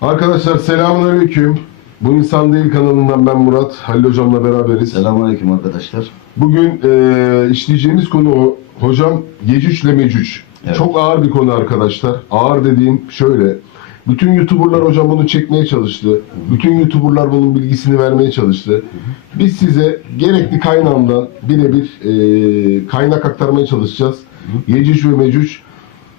Arkadaşlar selamünaleyküm. Bu İnsan Değil kanalından ben Murat. Halil hocamla beraberiz. Selamünaleyküm arkadaşlar. Bugün e, işleyeceğimiz konu o. Hocam Yecüc ile Mecüc. Evet. Çok ağır bir konu arkadaşlar. Ağır dediğim şöyle. Bütün YouTuber'lar hocam bunu çekmeye çalıştı. Bütün YouTuber'lar bunun bilgisini vermeye çalıştı. Biz size gerekli kaynağından birebir e, kaynak aktarmaya çalışacağız. Yecüc ve Mecüc.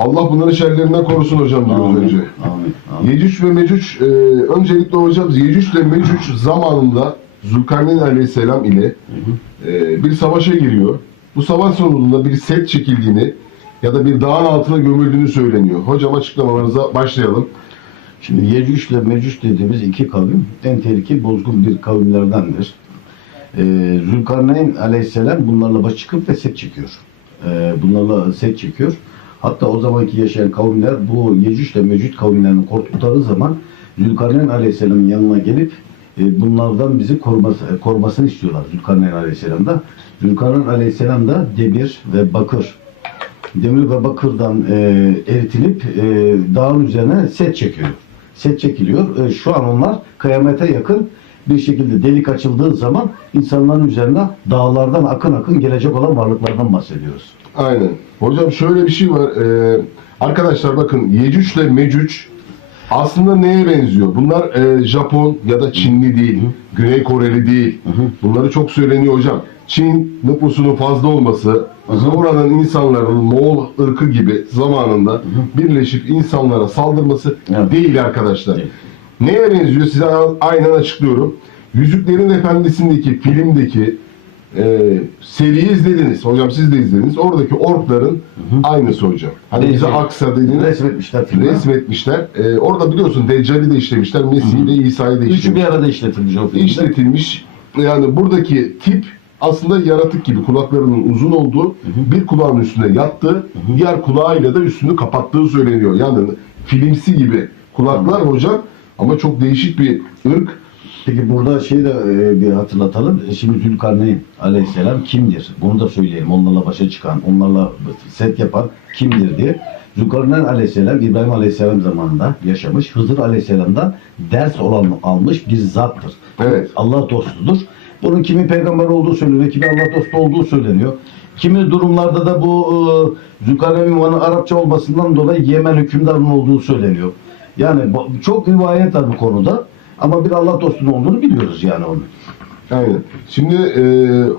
Allah bunların şerlerinden korusun hocam diyoruz önce. Amin. Amin. Yecüc ve Mecüc, e, öncelikle hocam Yecüc ile Mecüc zamanında Zülkarneyn Aleyhisselam ile e, bir savaşa giriyor. Bu savaş sonunda bir set çekildiğini ya da bir dağın altına gömüldüğünü söyleniyor. Hocam açıklamalarınıza başlayalım. Şimdi Yecüc ile Mecüc dediğimiz iki kavim en tehlikeli bozgun bir kavimlerdendir. Ee, Zülkarneyn aleyhisselam bunlarla baş çıkıp ve set çekiyor. Ee, bunlarla set çekiyor. Hatta o zamanki yaşayan kavimler bu Yecüc ile Mecüc kavimlerini korkuttukları zaman Zülkarneyn aleyhisselamın yanına gelip e, bunlardan bizi koruması, korumasını istiyorlar Zülkarneyn aleyhisselam da. Zülkarneyn aleyhisselam da demir ve bakır demir ve bakırdan e, eritilip e, dağın üzerine set çekiyor. Set çekiliyor. E, şu an onlar kıyamete yakın bir şekilde delik açıldığı zaman insanların üzerine dağlardan akın akın gelecek olan varlıklardan bahsediyoruz. Aynen. Hocam şöyle bir şey var. E, arkadaşlar bakın Yecüc ile Mecüc aslında neye benziyor? Bunlar e, Japon ya da Çinli değil. Güney Koreli değil. Bunları çok söyleniyor hocam. Çin nüfusunun fazla olması, oranın insanların Moğol ırkı gibi zamanında birleşip insanlara saldırması Evet. değil arkadaşlar. Değil. Neye benziyor? Size aynen açıklıyorum. Yüzüklerin Efendisi'ndeki filmdeki e, seriyi izlediniz. Hocam siz de izlediniz. Oradaki orkların aynısı hocam. Hani bize Aksa dediğiniz Resmetmişler filmi. resmetmişler. E, orada biliyorsun Deccal'i de işlemişler. Mesiih'i de İsa'yı da Üçü işlemişler bir arada işletilmiş o filmde. işletilmiş. Yani buradaki tip aslında yaratık gibi kulaklarının uzun olduğu, bir kulağın üstüne yattığı, diğer kulağıyla da üstünü kapattığı söyleniyor. Yani filmsi gibi kulaklar hocam ama çok değişik bir ırk. Peki burada şeyi de e, bir hatırlatalım. Şimdi Zülkarneyn aleyhisselam kimdir? Bunu da söyleyelim. Onlarla başa çıkan, onlarla set yapan kimdir diye. Zülkarneyn aleyhisselam İbrahim aleyhisselam zamanında yaşamış. Hızır aleyhisselamdan ders olan almış bir zattır. Evet. Allah dostudur. Bunun kimi peygamber olduğu söyleniyor, kimi Allah dostu olduğu söyleniyor. Kimi durumlarda da bu e, Zülkarneyn ünvanı Arapça olmasından dolayı Yemen hükümdarının olduğu söyleniyor. Yani çok rivayet var bu konuda. Ama bir Allah dostunun olduğunu biliyoruz yani onu. Aynen. Şimdi e,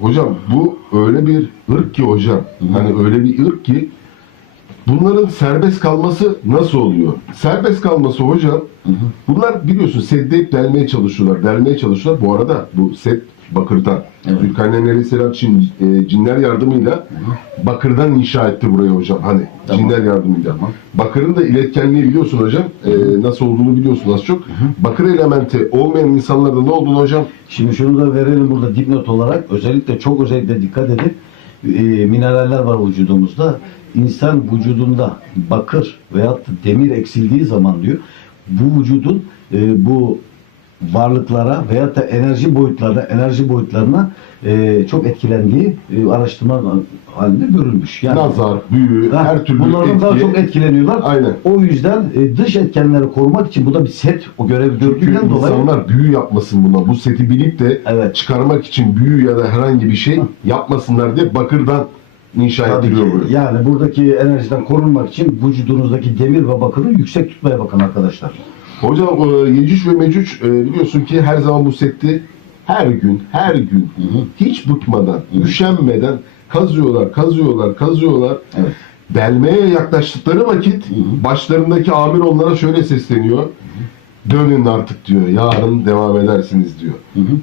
hocam bu öyle bir ırk ki hocam. Hani öyle bir ırk ki bunların serbest kalması nasıl oluyor? Serbest kalması hocam bunlar biliyorsun hep delmeye çalışıyorlar. Delmeye çalışıyorlar. Bu arada bu set bakırdan. Evet. Zülkarneyn Aleyhisselam Çin, e, cinler yardımıyla bakırdan inşa etti burayı hocam. Hani Tamam. cinler yardımıyla. Tamam. Bakırın da iletkenliği biliyorsun hocam. E, nasıl olduğunu biliyorsun az çok. Bakır elementi olmayan insanlarda ne olduğunu hocam Şimdi şunu da verelim burada dipnot olarak. Özellikle çok özellikle dikkat edin. E, mineraller var vücudumuzda. İnsan vücudunda bakır veyahut demir eksildiği zaman diyor bu vücudun e, bu varlıklara veyahut da enerji boyutlarına enerji boyutlarına e, çok etkilendiği e, araştırma halinde görülmüş. Yani nazar, büyü, Ha, her türlü bunlardan daha etki- çok etkileniyorlar. Aynen. O yüzden e, dış etkenleri korumak için bu da bir set o görevi Çünkü gördüğünden dolayı insanlar büyü yapmasın buna. Bu seti bilip de Evet. çıkarmak için büyü ya da herhangi bir şey yapmasınlar diye bakırdan inşa Tabii ediliyor ki. Yani buradaki enerjiden korunmak için vücudunuzdaki demir ve bakırı yüksek tutmaya bakın arkadaşlar. Hocam e, Yecüc ve Mecüc e, biliyorsun ki her zaman bu seti her gün, her gün hiç bıkmadan, üşenmeden kazıyorlar, kazıyorlar, kazıyorlar. Evet. Delmeye yaklaştıkları vakit başlarındaki amir onlara şöyle sesleniyor. Dönün artık diyor. Yarın devam edersiniz diyor.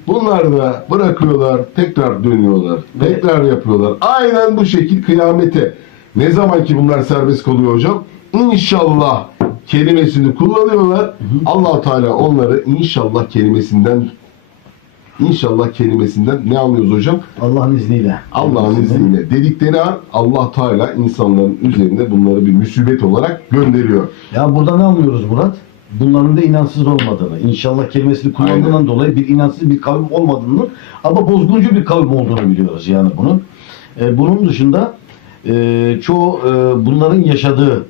Bunlar da bırakıyorlar, tekrar dönüyorlar, Ve- tekrar yapıyorlar. Aynen bu şekil kıyamete. Ne zaman ki bunlar serbest kalıyor hocam? İnşallah kelimesini kullanıyorlar. allah Teala onları inşallah kelimesinden inşallah kelimesinden ne anlıyoruz hocam? Allah'ın izniyle. Allah'ın izniyle dedikleri an Allah Teala insanların üzerinde bunları bir musibet olarak gönderiyor. Ya burada ne anlıyoruz Murat? Bunların da inansız olmadığını, inşallah kelimesini kullandığından Aynen. dolayı bir inansız bir kavim olmadığını ama bozguncu bir kavim olduğunu biliyoruz yani bunun. Ee, bunun dışında e, çoğu e, bunların yaşadığı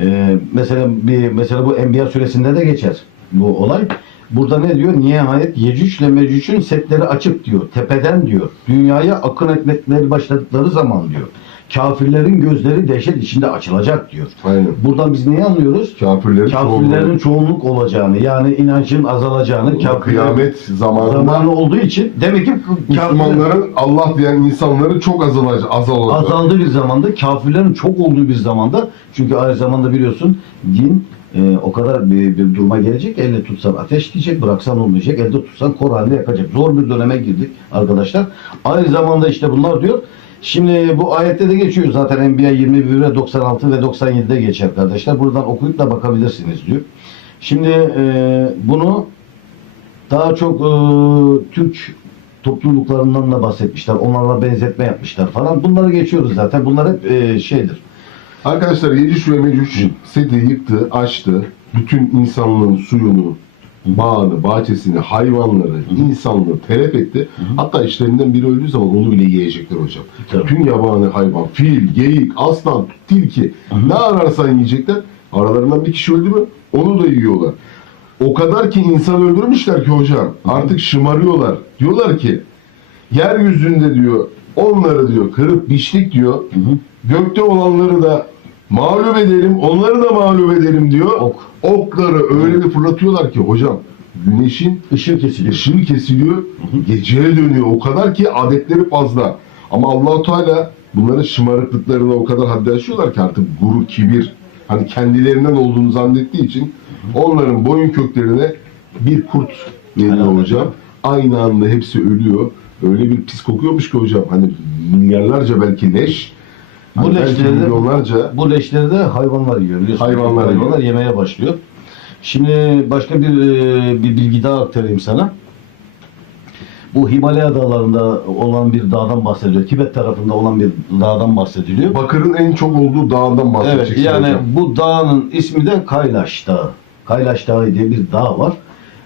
Ee, mesela bir mesela bu Enbiya suresinde de geçer bu olay. Burada ne diyor? Nihayet Yecüc ile Mecüc'ün setleri açıp diyor. Tepeden diyor. Dünyaya akın etmekleri başladıkları zaman diyor. Kafirlerin gözleri dehşet içinde açılacak diyor. Aynen. Buradan biz neyi anlıyoruz? Kafirlerin, Kafirlerin çoğunluğu. çoğunluk olacağını yani inancın azalacağını kıyamet zamanında zamanı olduğu için demek ki Müslümanların Allah diyen insanları çok azalacak, azalacak. azaldığı bir zamanda kafirlerin çok olduğu bir zamanda çünkü aynı zamanda biliyorsun din e, o kadar bir, bir duruma gelecek elle tutsan ateş diyecek bıraksan olmayacak elde tutsan kor halinde yakacak zor bir döneme girdik arkadaşlar aynı zamanda işte bunlar diyor Şimdi bu ayette de geçiyor zaten Enbiya 21'e 96 ve 97'de geçer kardeşler. Buradan okuyup da bakabilirsiniz diyor. Şimdi e, bunu daha çok e, Türk topluluklarından da bahsetmişler. Onlarla benzetme yapmışlar falan. Bunları geçiyoruz zaten. Bunlar hep e, şeydir. Arkadaşlar Yecüc ve Mecüc Sed'i yıktı, açtı. Bütün insanlığın suyunu, bağını, bahçesini, hayvanları, insanlığı telef etti. Hatta işlerinden biri öldüğü zaman onu bile yiyecekler hocam. Tabii. Bütün yabani hayvan, fil, geyik, aslan, tilki ne ararsan yiyecekler. Aralarından bir kişi öldü mü onu da yiyorlar. O kadar ki insan öldürmüşler ki hocam. Artık şımarıyorlar. Diyorlar ki yeryüzünde diyor onları diyor kırıp biçtik diyor. Gökte olanları da mağlup edelim, onları da mağlup edelim diyor. Ok. Okları öyle bir fırlatıyorlar ki hocam güneşin Işık kesiliyor. ışığı kesiliyor, geceye dönüyor. O kadar ki adetleri fazla. Ama Allahu Teala bunların şımarıklıklarına o kadar haddi aşıyorlar ki artık gurur, kibir, hani kendilerinden olduğunu zannettiği için onların boyun köklerine bir kurt veriyor Aynen. hocam. Aynı anda hepsi ölüyor. Öyle bir pis kokuyormuş ki hocam. Hani milyarlarca belki leş. Bu Hani belki leşleri de- milyonlarca Bu leşleri de hayvanlar yiyor. biliyorsun. Hayvanlar yiyor. hayvanlar yemeye başlıyor. Şimdi başka bir e, bir bilgi daha aktarayım sana. Bu Himalaya dağlarında olan bir dağdan bahsediliyor. Tibet tarafında olan bir dağdan bahsediliyor. Bakır'ın en çok olduğu dağından Evet bahsedeceksin yani hocam. bu dağın ismi de Kaylaş Dağı. Kaylaş Dağı diye bir dağ var.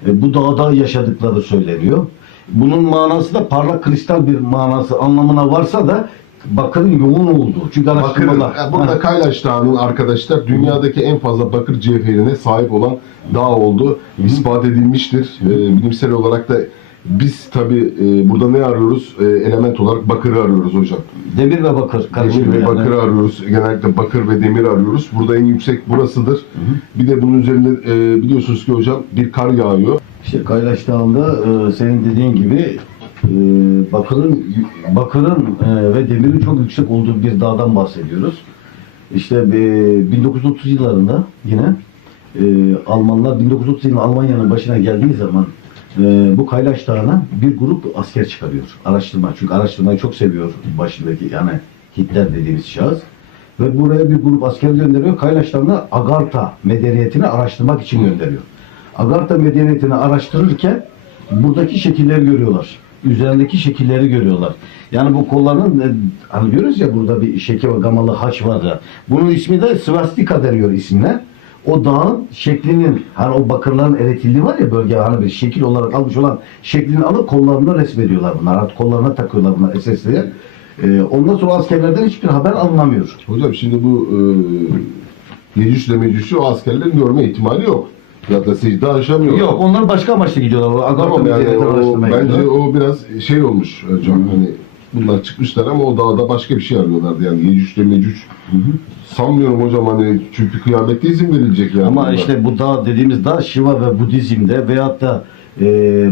E, bu dağda yaşadıkları söyleniyor. Bunun manası da parlak kristal bir manası anlamına varsa da bakırın yoğun olduğu. Çünkü Bakır'ın, araştırmalar. e, burada Ha. Kaylaş Dağı'nın arkadaşlar dünyadaki en fazla bakır cevherine sahip olan dağ oldu. İspat edilmiştir. E, bilimsel olarak da biz tabi burada ne arıyoruz? E, element olarak bakırı arıyoruz hocam. Demir ve bakır karışımı Demir ve yani. bakırı arıyoruz. Genellikle bakır ve demir arıyoruz. Burada en yüksek burasıdır. Bir de bunun üzerinde e, biliyorsunuz ki hocam bir kar yağıyor. İşte Kaylaş Dağı'nda e, senin dediğin gibi e, bakırın bakırın e, ve demirin çok yüksek olduğu bir dağdan bahsediyoruz. İşte e, 1930 yıllarında yine e, Almanlar 1930 yılında Almanya'nın başına geldiği zaman e, bu Kaylaş Dağı'na bir grup asker çıkarıyor. Araştırma. Çünkü araştırmayı çok seviyor başındaki yani Hitler dediğimiz şahıs. Ve buraya bir grup asker gönderiyor. Kaylaş Dağı'na Agartha medeniyetini araştırmak için gönderiyor. Agartha medeniyetini araştırırken buradaki şekilleri görüyorlar. Üzerindeki şekilleri görüyorlar. Yani bu kolların e, hani diyoruz ya burada bir şekil gamalı haç var ya. Bunun ismi de svastika deniyor ismine. O dağın şeklinin hani o bakırların eritildiği var ya bölge hani bir şekil olarak almış olan şeklini alıp kollarına resmediyorlar bunlar. Artık kollarına takıyorlar bunlar SS'ye. Ee, ondan sonra askerlerden hiçbir haber alınamıyor. Hocam şimdi bu e, Yecüc ile Mecüc'ü o askerlerin görme ihtimali yok. Ya da secde aşamıyor. Yok onlar başka amaçla gidiyorlar. Agartha Tamam yani o, bence gidiyorlar. o biraz şey olmuş hocam hani bunlar çıkmışlar ama o dağda başka bir şey arıyorlardı yani Yecüc ile Mecüc. Sanmıyorum hocam hani çünkü kıyamette izin verilecek yani. Ama bunlar. işte bu dağ dediğimiz dağ Şiva ve Budizm'de veyahut da e,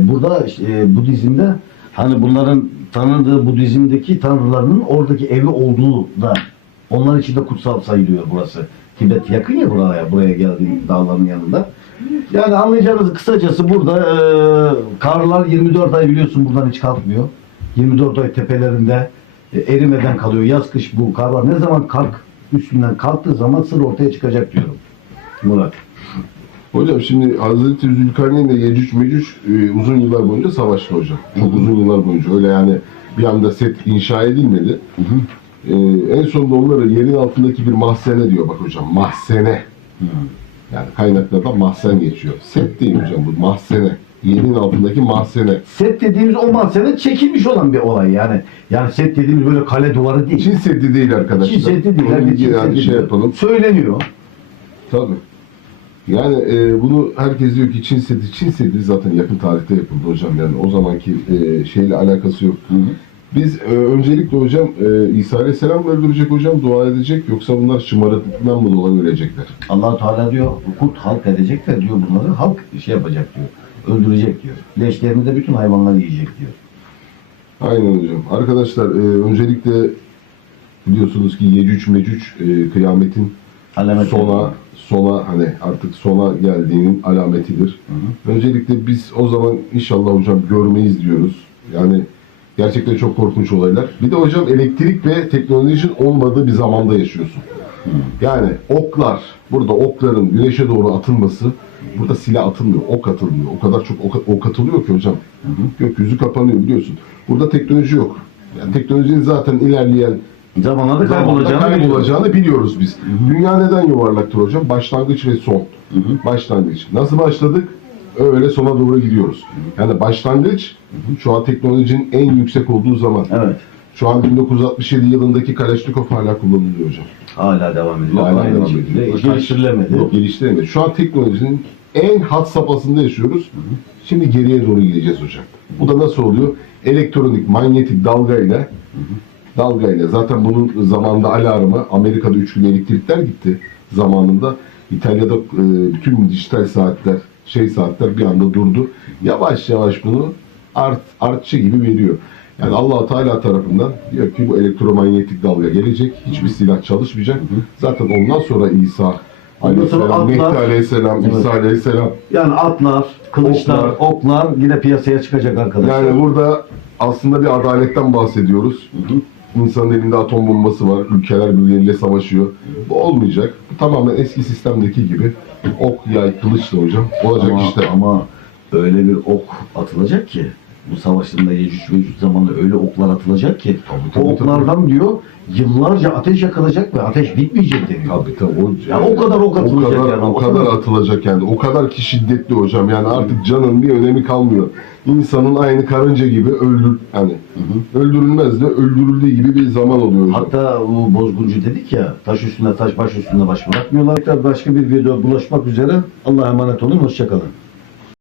burada e, Budizm'de hani bunların tanıdığı Budizm'deki tanrılarının oradaki evi olduğu da onlar için de kutsal sayılıyor burası. Tibet yakın ya buraya, buraya geldiğim dağların yanında. Yani anlayacağınız kısacası burada e, karlar 24 ay biliyorsun buradan hiç kalkmıyor. 24 ay tepelerinde e, erimeden kalıyor. Yaz kış bu karlar ne zaman kalk üstünden kalktığı zaman sır ortaya çıkacak diyorum. Murat. Hocam şimdi Hazreti Zülkarneyn ile Yecüc Mecüc e, uzun yıllar boyunca savaştı hocam. Çok uzun yıllar boyunca öyle yani bir anda set inşa edilmedi. E, en sonunda onları yerin altındaki bir mahzene diyor bak hocam mahzene. Yani kaynaklarda mahzen geçiyor. Set değil hocam bu mahzene. Yerin altındaki mahzene. Set dediğimiz o mahzene çekilmiş olan bir olay yani. Yani set dediğimiz böyle kale duvarı değil. Çin Seddi değil arkadaşlar. Çin Seddi değil. Herkes Çin yani şey yapalım. Söyleniyor. Tabii. Yani e, bunu herkes diyor ki Çin Seddi. Çin Seddi zaten yakın tarihte yapıldı hocam. Yani o zamanki e, şeyle alakası yok. Biz e, öncelikle hocam e, İsa Aleyhisselam mı öldürecek hocam, dua edecek yoksa bunlar şımarıklıktan mı dolayı ölecekler? allah Teala diyor kurt halk edecek ve diyor bunları halk şey yapacak diyor. Öldürecek diyor. Leşlerini de bütün hayvanlar yiyecek diyor. Aynen hocam. Arkadaşlar e, öncelikle biliyorsunuz ki Yecüc Mecüc e, kıyametin Alamet sona sona hani artık sona geldiğinin alametidir. Öncelikle biz o zaman inşallah hocam görmeyiz diyoruz. Yani gerçekten çok korkunç olaylar. Bir de hocam elektrik ve teknolojinin olmadığı bir zamanda yaşıyorsun. Yani oklar, burada okların güneşe doğru atılması, burada silah atılmıyor, ok atılmıyor. O kadar çok ok, ok atılıyor ki hocam. Gökyüzü kapanıyor biliyorsun. Burada teknoloji yok. Yani teknolojinin zaten ilerleyen Zamanlarda Zamanında kaybolacağını biliyoruz. kaybolacağını biliyoruz biz. Dünya neden yuvarlaktır hocam? Başlangıç ve son. Başlangıç. Nasıl başladık? Öyle sona doğru gidiyoruz. Yani başlangıç şu an teknolojinin en yüksek olduğu zaman. Evet. Şu an 1967 yılındaki Kalashnikov hala kullanılıyor hocam. Hala devam ediyor. Hala Aynı devam şekilde. ediyor. Geliştirilemedi. Yok geliştiremedi. Şu an teknolojinin en hat safhasında yaşıyoruz. Şimdi geriye doğru gideceğiz hocam. Bu da nasıl oluyor? Elektronik, manyetik dalgayla dalgayla. Zaten bunun zamanında alarmı Amerika'da 3 gün elektrikler gitti zamanında. İtalya'da e, bütün dijital saatler, şey saatler bir anda durdu. Yavaş yavaş bunu art artçı gibi veriyor. Yani allah Teala tarafından diyor ki bu elektromanyetik dalga gelecek. Hiçbir silah çalışmayacak. Zaten ondan sonra İsa Aleyhisselam, Mehdi Aleyhisselam. İsa Aleyhisselam Yani atlar, kılıçlar, Oklar. oklar, yine piyasaya çıkacak arkadaşlar. Yani burada aslında bir adaletten bahsediyoruz. İnsanın elinde atom bombası var. Ülkeler birbirleriyle savaşıyor. Bu olmayacak. Bu tamamen eski sistemdeki gibi ok, yay, kılıçla hocam. Olacak ama, işte. ama öyle bir ok atılacak ki bu savaşında Yecüc Mecüc zamanında öyle oklar atılacak ki tabii, o oklardan diyor yıllarca ateş yakılacak ve ateş bitmeyecek deniyor. Tabii tabii. O, Ya o kadar ok atılacak o kadar, yani. O kadar atılacak yani. O kadar ki şiddetli hocam. Yani artık canın bir önemi kalmıyor. İnsanın aynı karınca gibi öldür yani öldürülmez de öldürüldüğü gibi bir zaman oluyor hocam. Hatta bu bozguncu dedik ya taş üstünde taş baş üstünde baş bırakmıyorlar. Tekrar başka bir videoda bulaşmak üzere. Allah'a emanet olun. Hoşçakalın.